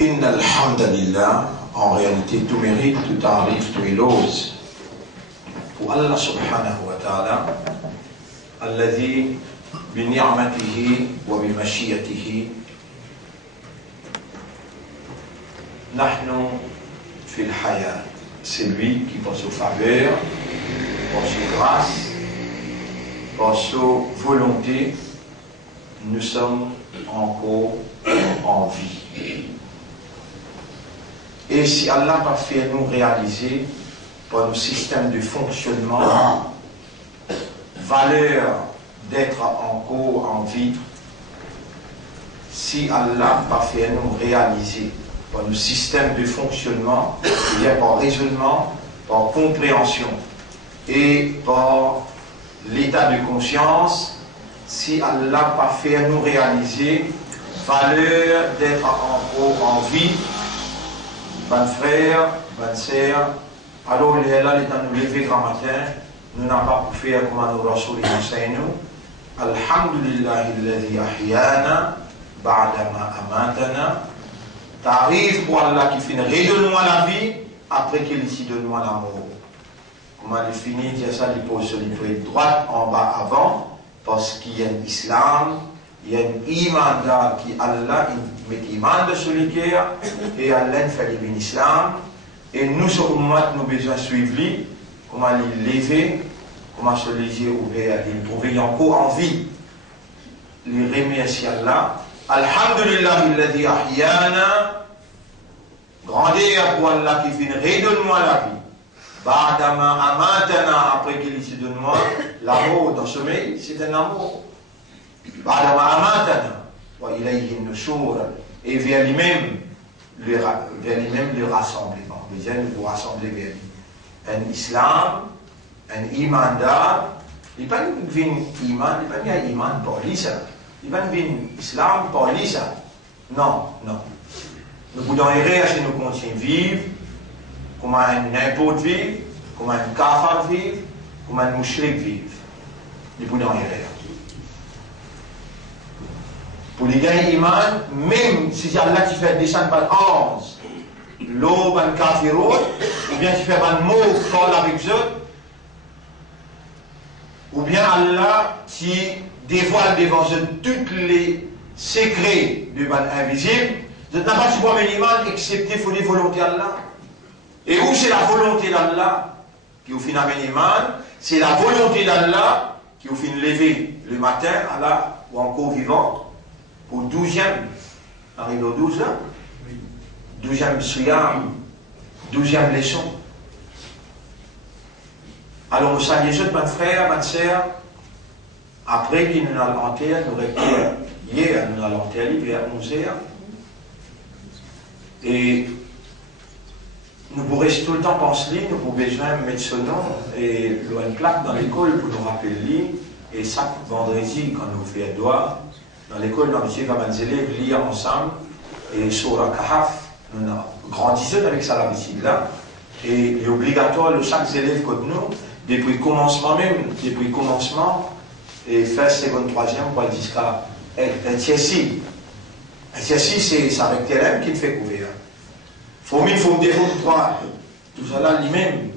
Inna alhamdulillah, en réalité tout mérite, tout arrive, tout éloge pour Allah subhanahu wa ta'ala, alladhi bi ni'matihi wa bi mashiyatihi nahnu fil hayat. C'est lui qui, par sa faveur, par sa grâce, par sa volonté, nous sommes encore en vie. Et si Allah va faire nous réaliser par nos systèmes de fonctionnement, valeur d'être encore en vie, si Allah va faire nous réaliser par nos systèmes de fonctionnement, c'est-à-dire par raisonnement, par compréhension et par l'état de conscience, si Allah va faire nous réaliser valeur d'être encore en vie, bonnes frères, bonnes sœurs, alors il est là, il est dans nous lever grand matin, nous n'avons pas pu faire comme nous Rasoul et nous. Alhamdulillah, alladhi ahyana, ba'dama amatana. T'arrives pour Allah qui finit, redonne-moi la vie, après qu'il ici donne-moi la mort. Comment il finit, il y a ça, il pose sur les droite en bas avant, parce qu'il y a un islam, il y a un iman qui Allah met iman de sur le cœur, et Allah fait le islam, et nous, sur Ummat, nous besoin de suivre lui, comment les lever, comment se les yeux ouverts, les trouver encore en vie, les remercier Allah. Alhamdulillah, alladhi ahyana, grandeur pour Allah qui vient, redonne-moi la vie. Ba'dama amatana, après qu'il ici donne-moi l'amour dans le sommeil, c'est un amour. Ba'dama amatana, wa ilayhi nushur, et vers lui-même le rassemblement. Les gens vous rassembler vers lui. Un islam, un iman d'âme, il n'y a pas un iman, il n'y a pas un iman pour lui ça. Il va venir l'islam par l'islam. Non, non. Nous pouvons errer si nous continuons à vivre, comme un n'importe vivre, comme un kafar vivre, comme un mouchrik vivre. Nous pouvons errer. Pour les gars iman, même si c'est Allah qui fait descendre par 11, l'eau, un kafirot, ou bien qui fait un mot fort avec eux, ou bien Allah qui dévoile devant eux tous les secrets du mal invisible, vous n'avez pas souvent un iman excepté pour les volontés d'Allah. Et où c'est la volonté d'Allah qui vous fait un iman, c'est la volonté d'Allah qui vous fait lever le matin, Allah, ou encore vivant, pour 12e, arrive au 12 ans, 12e siyam, 12e leçon. Alors, nous saluons les autres, mes frères, mes sœurs. Après qu'il nous a l'enterré, nous récupérons hier, nous allons l'enterré vers 11h. Et nous pourrons rester tout le temps penser, nous pouvons besoin mettre ce nom et une plaque dans l'école pour nous rappeler lui. Et chaque vendredi, quand nous faisons doigt, dans l'école, nous avons des élèves lire ensemble. Et sur la Kahaf, nous grandissons avec ça là. Et il est obligatoire, chaque élève comme nous, depuis le commencement même, depuis le commencement, et faire seconde, troisième, pour aller jusqu'à un tiers-ci. Un tiers-ci, c'est avec TLM qui le fait couvrir. Il faut me défendre tout ça là lui-même.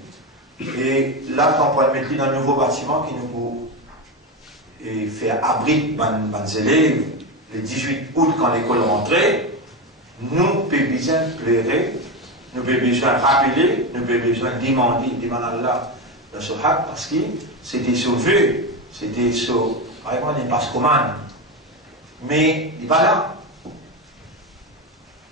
Et là, quand on pourrait mettre lui dans un nouveau bâtiment qui nous peut faire abri les élèves, le 18 août, quand l'école rentrait, nous avons besoin de pleurer, nous avons besoin de rappeler, nous avons besoin de demander à Allah dans ce haq, parce que c'était sauvé. C'était vraiment des passes commandes. Mais il va là.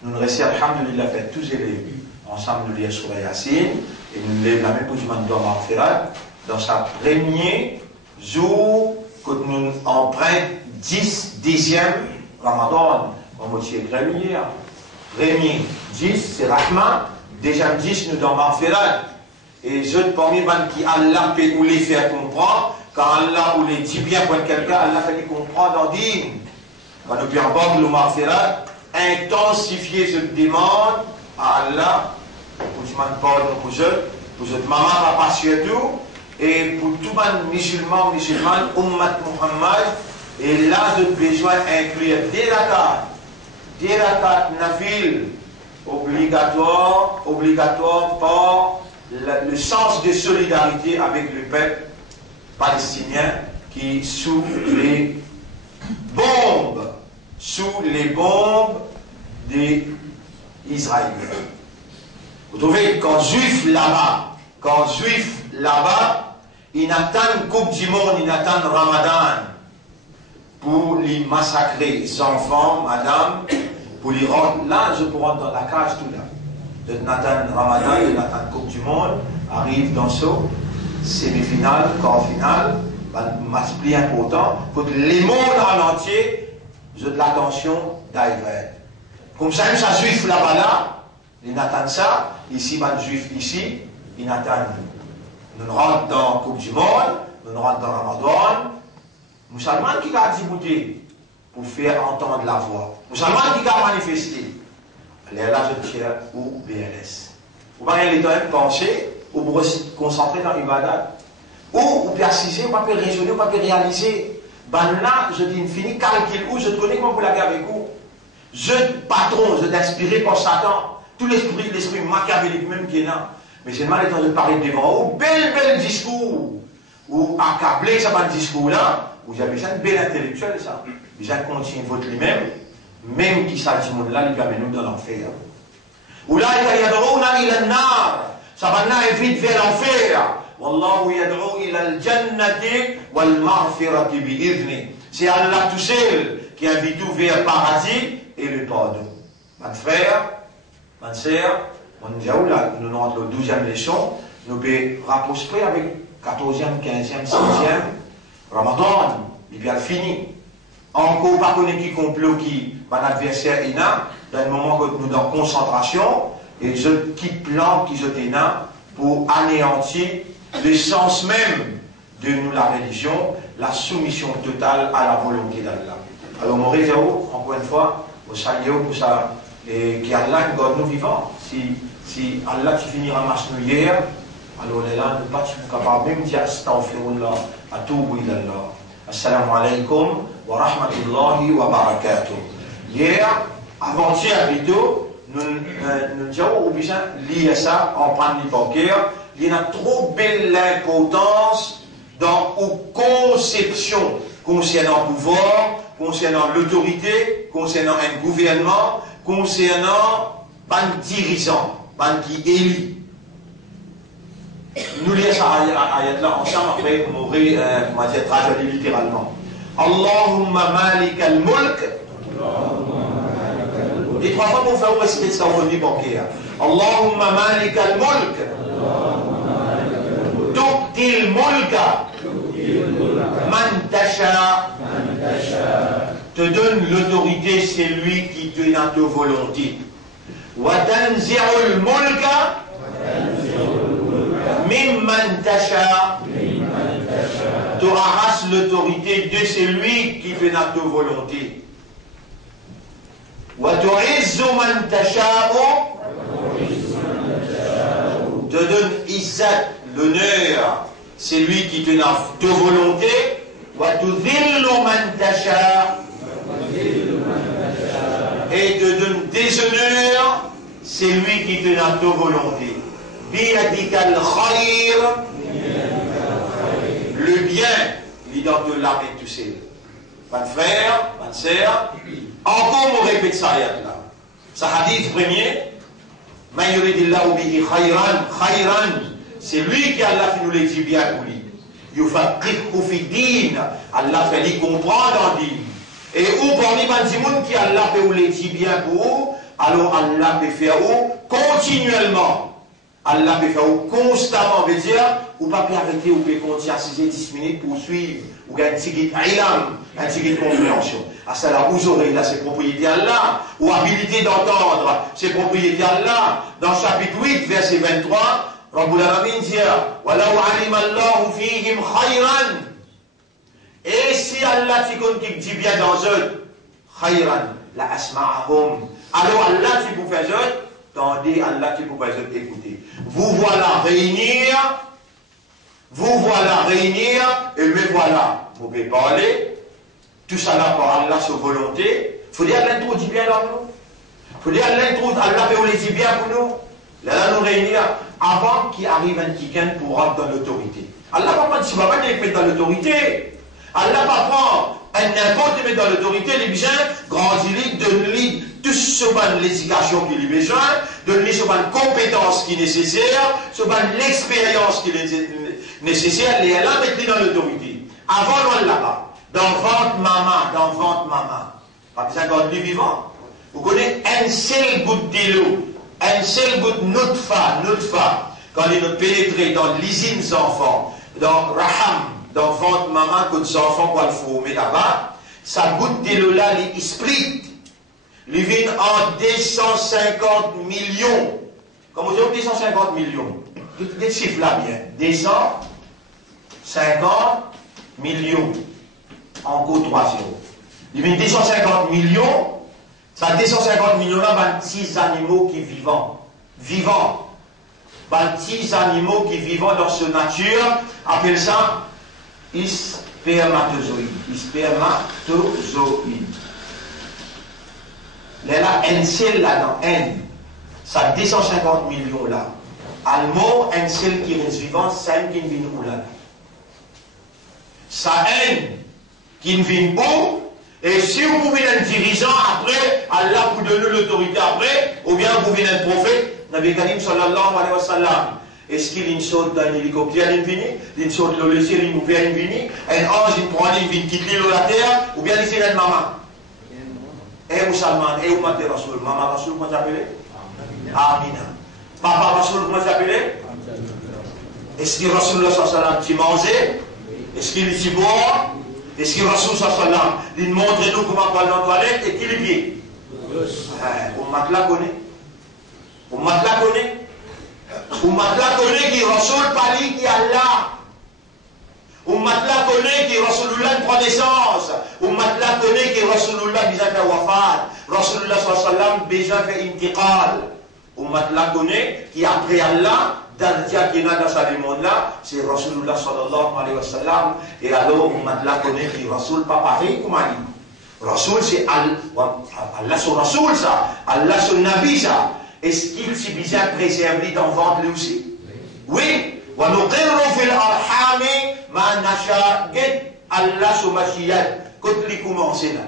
Nous restons, alhamdulillah, fait tous les élèves ensemble, nous lisons sur la Yassine, et nous lèvons la même position de Marfirat, dans sa premier jour que nous empruntons 10e Ramadan, comme on dit hier. Premier 10, c'est Rahman, deuxième 10, nous dans Marfirat. Et je parmi les qui Allah peut nous les faire comprendre. Quand Allah ou les dit bien pour quelqu'un, Allah fait comprendre en digne. Quand nous pouvons avoir le marfirat, intensifier cette demande à Allah, pour tout le monde pardon pour eux, pour cette maman, papa surtout, et pour tout le monde musulman, Ummat Muhammad, et là, nous avons besoin d'inclure des rakat nafil, obligatoire par le sens de solidarité avec le peuple palestinien qui sous les bombes des Israéliens. Vous trouvez qu'en juif là-bas, ils n'attendent Coupe du Monde, ils n'attendent Ramadan pour les massacrer, les enfants, madame, pour les rendre. Là, je peux rentrer dans la cage tout là. De Nathan Ramadan, de Nathan Coupe du Monde, arrive dans ce semi-finale, quart finale, un match plus important, pour que les mondes en entier aient de l'attention d'Aïved. Comme ça, ça juif là-bas là, ils n'attendent ça, ici, pas de juif ici, ils n'attendent. Nous rentrons dans la Coupe du Monde, nous rentrons dans Ramadan, musulman qui a discuté pour faire entendre la voix, musulman qui a manifesté, les là je tire ou BLS. Vous voyez les temps penser, ou pour se concentrer dans l'ibadat, ou préciser, ou pas raisonner, ou pas réaliser. Ben là, je dis infini, calcul, ou je te connais comment vous l'avez avec vous. Je patron, je t'inspiré par Satan, tout l'esprit machiavélique même qui est là. Mais c'est mal étant de parler devant vous, bel discours, ou accablé, ça va un discours là, vous avez besoin de bel intellectuel, ça. Besoin de continuer votre lui-même, même qui ça du monde là, il va nous dans l'enfer. Ou là, il y a nar, ça va nous inviter vers l'enfer. Wallahu yad'u ila al-jannati wal maghfirati bi'idhni. C'est Allah tout seul qui invite tout vers le paradis et le pardon. Mon frère, ma sœur, nous nous rentrons la 12e leçon, nous pouvons rapprocher avec 14e, 15e, 16e, Ramadan, il vient fini. Encore pas connaître qui complot qui, mon adversaire est là, dans le moment que nous sommes en concentration, et qui plan qui est là pour anéantir le sens même de nous, la religion, la soumission totale à la volonté d'Allah. Alors, mon réseau, encore une fois, au salut pour ça, et qui Allah garde nous vivants. Si Allah qui finira marche nous hier, alors là, nous ne sommes pas capables même de dire astaghfirullah, atubu ilallah. Assalamu alaikum wa rahmatullahi wa barakatuh. Hier, avant-hier, plutôt, nous avons obligé de lire ça en prendre les bancaires. Il y a trop belle importance dans une conception concernant le pouvoir, concernant l'autorité, concernant un gouvernement, concernant un dirigeant, un qui élit. Nous lisons ça là ensemble, après on va dire traduire littéralement. Allahumma malik al-mulk. Les trois fois pour faire respecter ça au niveau bancaire. Allahumma malik al-mulk. Tu'ti al-mulka. Man tasha. Te donne l'autorité, c'est lui qui te donne ta volonté. Wa tanzi'u al-mulka. Mimman tasha. Tu arraches l'autorité de celui qui fait ta volonté. Wa tu'izzu man tasha. Te donne izzat, l'honneur, c'est lui qui te donne ta volonté. Wa tudhillu man tasha. Et te donne déshonneur, c'est lui qui te donne ta volonté. Biyadika al-khayr. Le bien, il est dans de l'armée tout seul. Mon frère, ma sœur, encore on répète ça là. Ça hadith premier, Ma yuridillahu bihi khayran, khayran, c'est lui qui Allah fait nous les dit bien pour lui. Yufaqihu fi din, Allah fait lui comprendre en din. Et où parmi les gens qui Allah fait nous les dit bien pour eux, alors Allah peut faire continuellement. Allah peut faire constamment, veut dire, ou pas peut arrêter, ou peut continuer à 10 minutes pour suivre, ou gagner un petit guide ilam, un petit guide compréhension. À cela, vous aurez là ses propriétés Allah, ou habilité d'entendre ses propriétés Allah. Dans chapitre 8, verset 23, Rabbul Alamin dit, Walau alim Allahu fihim khayran. Et si Allah dit bien dans eux, khayran, la asma'ahum. Alors Allah qui vous fait eux, tendez Allah qui vous fait écouter. Vous voilà réunir, et me voilà. Vous pouvez parler, tout ça là par Allah sur volonté. Il faut dire Allah dit bien dans nous. Il faut dire, Allah fait les bien pour nous. Là, nous réunir avant qu'il arrive un quelqu'un pour rentrer dans l'autorité. Allah va pas dire, mettre dans l'autorité. Allah va prendre un n'importe mettre dans l'autorité, les besoins, grandir, donner tout ce l'éducation qu'il a besoin, donner ce compétence qui est nécessaire, ce l'expérience qui est nécessaire, et Allah mettre dans l'autorité. Avant, on là-bas. Dans ventre maman. Pas besoin de lui vivant. Vous connaissez un seul goutte d'eau, un seul goutte nutfa, quand il est pénétré dans l'usine des enfants, dans Raham, dans ventre maman, quand les enfants vont le former là-bas, sa goutte d'eau là, il split. Il vient en 250 millions. Comme vous dites, 250 millions. Les chiffres là bien. 250 millions. Encore 3 zéros. Il vient 250 millions. Ça 250 millions là, ben, petits animaux qui vivants. Ben, petits animaux qui vivent dans ce nature, appelle ça spermatozoïde. Là, un seul là dans N, ça 250 millions là. Allemand, un seul qui reste vivant, 5 qui ne vient où là. Ça N qui ne vient où. Et si vous pouvez un dirigeant après, Allah vous donne l'autorité après, ou bien vous venez un prophète, Nabi Karim sallallahu alayhi wa sallam. Est-ce qu'il saute dans un hélicoptère, il saute dans le ciel, il nous fait un ange, il prend, il vient quitter la terre, ou bien il fait une maman. Et musulman, et vous mettez Rasoul. Maman Rasoul, comment s'appelle? Amina. Papa Rasoul, comment s'appelle? Est-ce que Rasoul sallallahu alayhi wa sallam, tu mangeais? Est-ce qu'il est boit? Est-ce que Rasoul sallallahu alayhi wa sallam, il montre nous comment on va dans la toilette et qu'il est bien? On m'a la connaît. On m'a la connaît. On m'a la connaît qui Rasoul parle qui Allah. On m'a la connaît qui Rasulullah prend naissance. On m'a la connaît qui Rasulullah déjà fait wafat. Rasulullah sallallahu alayhi wa sallam déjà fait intiqal. On m'a la connaît qui après Allah, dans le dia qui est dans ce monde-là, c'est Rasulullah sallallahu alayhi wa sallam. Et alors, on m'a la connaît qui Rasul pas pareil comme Ali. Rasul c'est Allah son Rasul ça. Allah son Nabi ça. Est-ce qu'il s'est bien préservé dans le ventre lui aussi? Oui. ونقر في الأرحام ما نشاء قد Allah somasiyat quand il commence là.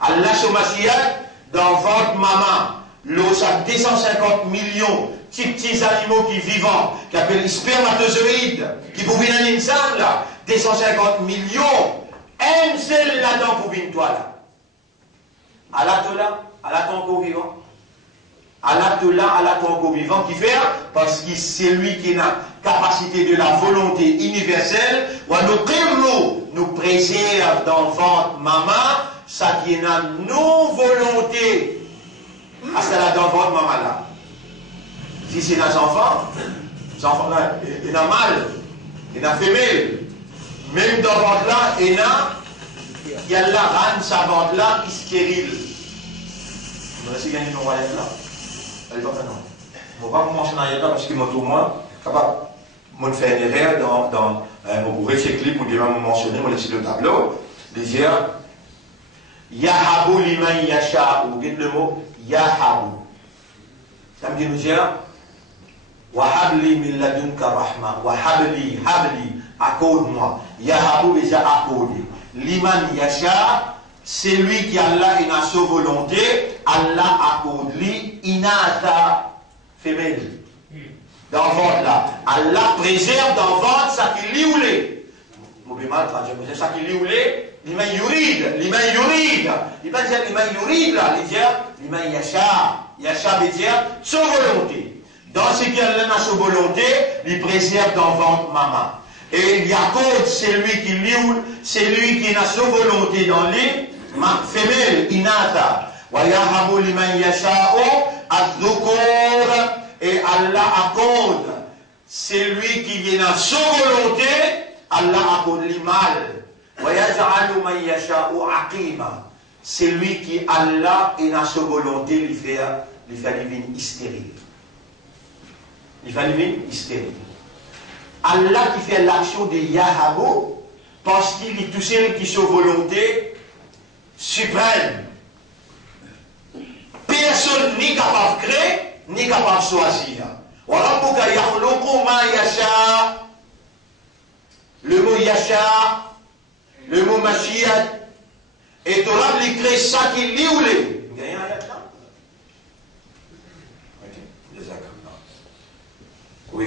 Allah somasiyat dans votre maman, l'eau ça 250 millions petits animaux qui vivants, qui appellent spermatozoïdes, qui vous viennent un insan là, 250 millions, un seul là-dedans pour une toi là. Allah ton corps vivant. Allah ton corps vivant qui fait parce que c'est lui qui a capacité de la volonté universelle, nous préserve dans le ventre maman, ça qui est nos volontés. À ce là dans le ventre maman là. Si c'est des enfants là, il y a mâle, il y a femelle. Même dans le ventre là, il y a la rane, sa ventre là, qui est stérile. On va essayer de gagner nos voyages là. Elle va faire non. On va pas commencer dans là parce que moi, tout moi, capable. Moi, je fais une erreur dans mon recycler pour dire, mentionner, moi, laisser le tableau. Dire, Yahabu liman yasha'u. Dites le mot, Yahabu. Ça me dit nous dire, Wahabli min ladunka rahma. Wahabli, accorde-moi. Yahabu déjà accordé. Liman yasha', c'est lui qui Allah a sa volonté, Allah accorde lui, inata, femelle. Dans le ventre là. Allah préserve dans le ventre ça qui lit ou l'est. Mauvais mal traduit, ça qui lit ou l'est. L'iman yurid. Il va dire l'iman yurid là. Il dit l'iman yasha. Yasha veut dire sa volonté. Dans ce qu'il a sa volonté, il préserve dans le ventre maman. Et Yaakov, c'est lui qui lit ou, c'est lui qui a sa volonté dans l'île, femelle, inata. Wa yahabu liman yasha'u ad-dhukur. Et Allah accorde, c'est lui qui vient à sa volonté, Allah accorde l'imal. C'est lui qui, Allah, est à sa volonté, lui fait divine stérile. Il fait divine stérile. Allah qui fait l'action de Yahabu, parce qu'il est tout seul qui a sa volonté suprême. Personne personne ni capable de créer, ni capable de choisir. Le mot yasha, le mot mashiach, et Torah lui crée ça qu'il lit ou les. Il y a un ayat là? Oui.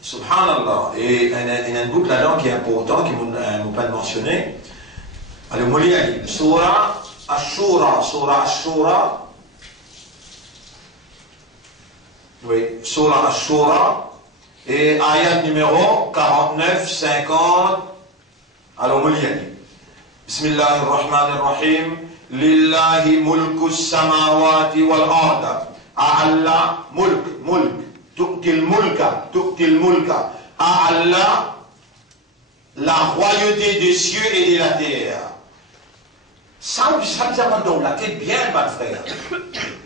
Subhanallah. Et il y a une boucle là-dedans qui est importante, qui ne m'ont pas mentionné. Alors, le mot lié, Surah Ashura, Surah Ashura. Oui, Surah Ashura. Et ayat numéro 49, 50. Alors, mot lié. Bismillahirrahmanirrahim. Lillahi mulku samawati wal arda. Allah mulk. تؤتي الملك à Allah la royauté des cieux et de la terre. Ça va donc la tête bien, ma frère.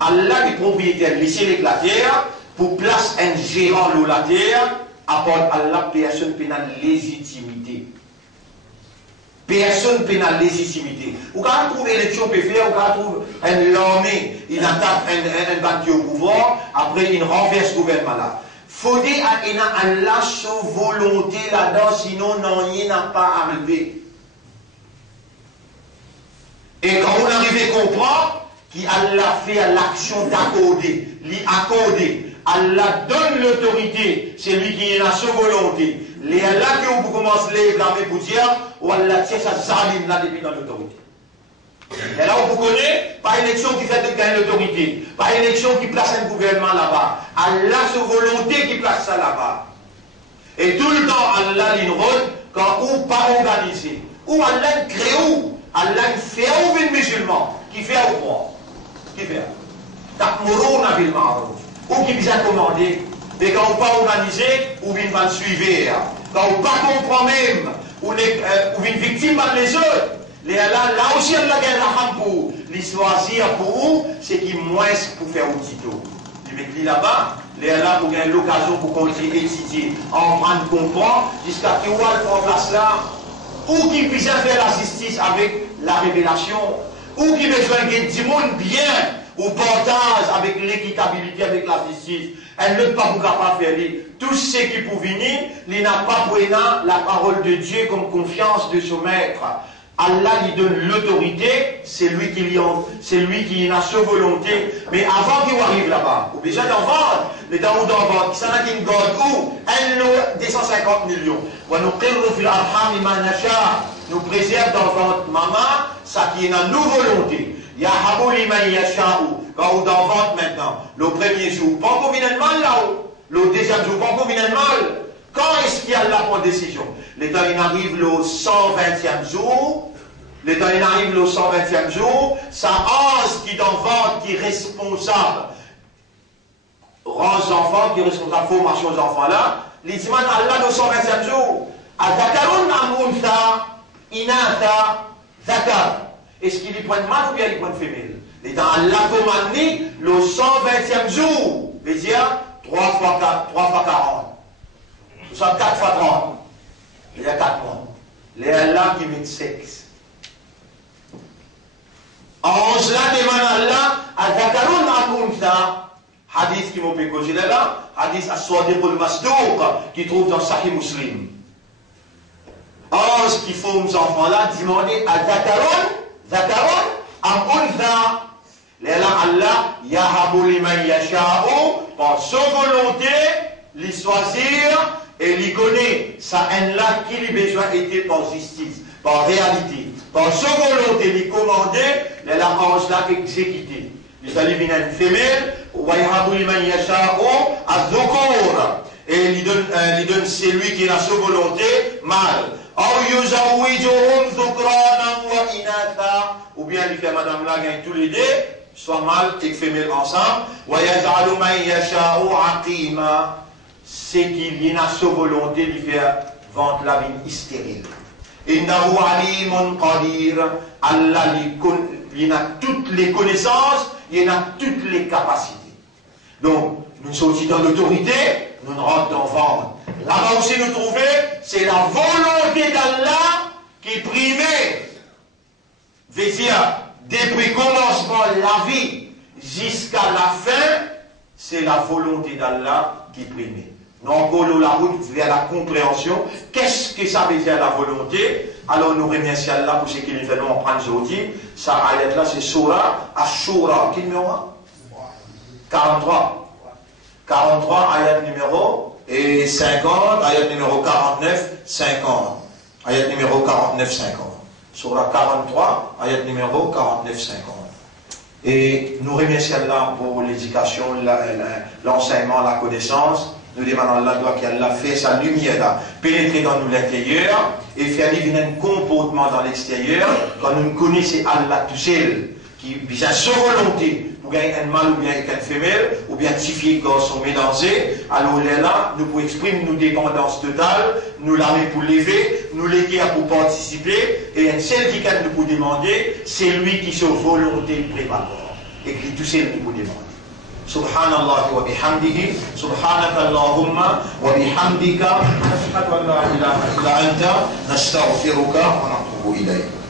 Allah est propriétaire, laissez la terre, pour place un gérant de la terre, apporte Allah personne n'a légitimité. Personne n'a légitimité. Ou quand on trouve une élection peut faire, ou quand on trouve une armée, il attaque un bâti au pouvoir, après il renverse le gouvernement là. Faut dire à Allah sous volonté là-dedans, sinon non, il n'a pas arrivé. Et quand on arrive à comprendre qu'Allah fait l'action d'accorder, l'accorder, Allah donne l'autorité, c'est lui qui est la sous volonté. Les Allah qui ont commencé à les blâmer pour dire, ou Allah tient sa zalim là depuis dans l'autorité. Et là, on vous connaît, pas une élection qui fait de gagner l'autorité, pas une élection qui place un gouvernement là-bas. Allah, c'est volonté qui place ça là-bas. Et tout le temps, Allah, il rôle quand on pas organisé. Ou Allah crée où Allah fait où une musulman, qui fait au point. Qui fait. Ta'muruna bil ma'ruf. Ou qui vient commander. Mais quand on pas organisé, ou vient pas suivre. Quand on pas comprend même, ou une victime par les autres. Là aussi, Allah gagne la femme pour les choisir pour vous, c'est qui moins pour faire un petit tour. Il met là-bas, là pour gagner l'occasion pour continuer à étudier, en prendre comprendre, jusqu'à ce qu'il voit le place là, ou qui puisse faire la justice avec la révélation, ou qui besoin de du monde bien, ou partage avec l'équitabilité, avec la justice. Elle ne peut pas vous capable faire tout ce qui pour venir, il n'a pas pour la parole de Dieu comme confiance de son maître. Allah lui donne l'autorité, c'est lui qui a sa volonté. Mais avant qu'il arrive là-bas, ou déjà d'en vendre, les dents d'en vendre, qui s'en a une God où elle nous 250 millions. Nous préserve dans votre maman, ça qui est dans nos volontés. Quand vous d'en vente maintenant, le premier jour, pas encore de mal là-haut. Le deuxième jour, pas encore de mal. Quand est-ce qu'il y a là pour décision? L'état il arrive le 120e jour. L'état il arrive le 120e jour. Ça ange qui d'en vente, qui est responsable. Range enfants, qui est responsable de formation aux enfants là. Les dimanches, Allah le 120e jour. Adakaroun amounta, inata, zakar. Est-ce qu'il y point de mâle ou bien il y point de femelle? L'état Allah commande le 120e jour. Les dire 3 fois 40. Nous sommes 4 fois 30. Il y a 4 mois. Les Allah qui met sexe. Ange là demande Allah à Zakaroun Akounta. Hadith qui m'a fait causer là. Hadith As-Sadiq al-Masdouq qui trouve dans Sahih Muslim. Ange qui forme ces enfants là demandait à Zakaroun Akounta. Les Allah Yahabu liman yasha'u par sa volonté, les choisir. Et il connaît sa haine-là qui lui besoin était par justice, par réalité, par sa volonté, lui commander, la hanche-là exécutée. Il s'agit d'une femelle, et il donne celui qui a sa volonté, mâle. Ou bien il fait madame là, gagne tous les deux, soit mâle et femelle ensemble. C'est qu'il y a sa volonté de faire vendre la vie stérile. Innahu alimun qadir. Allah, il a toutes les connaissances, il a toutes les capacités. Donc, nous sommes aussi dans l'autorité, nous ne rentrons dans vendre. Là-bas aussi nous trouvons, c'est la volonté d'Allah qui primait. Veut dire, depuis le commencement de la vie, jusqu'à la fin, c'est la volonté d'Allah qui prime. Donc, on la route vers la compréhension. Qu'est-ce que ça veut dire la volonté? Alors, nous remercions Allah pour ce qu'il nous fait nous en prendre aujourd'hui. Ça, ayat là, c'est Surah Ashura. Quel numéro? 43. 43, ayat numéro 50, ayat numéro 49, 50. Ayat numéro 49, 50. Surah 43, ayat numéro 49, 50. Et nous remercions Allah pour l'éducation, l'enseignement, la connaissance. Nous demandons à Allah qu'Allah fait sa lumière là, pénétrer dans nous l'intérieur et faire vivre un comportement dans l'extérieur quand nous connaissons Allah tout seul, qui vient sans volonté pour gagner un mâle ou bien une femelle, ou bien tifier quand sont mélangés. Alors là, nous pouvons exprimer nos dépendances totales, nous l'armer pour lever, nous l'équerre pour participer, et un seul qui nous peut demander, c'est lui qui sur volonté prépare. Et qui tout seul nous peut demander. Subhanallah wa bihamdihi, subhanaka Allahumma wa bihamdika, nashhadu an la ilaha illa anta, nastaghfiruka wa natubu ilayk.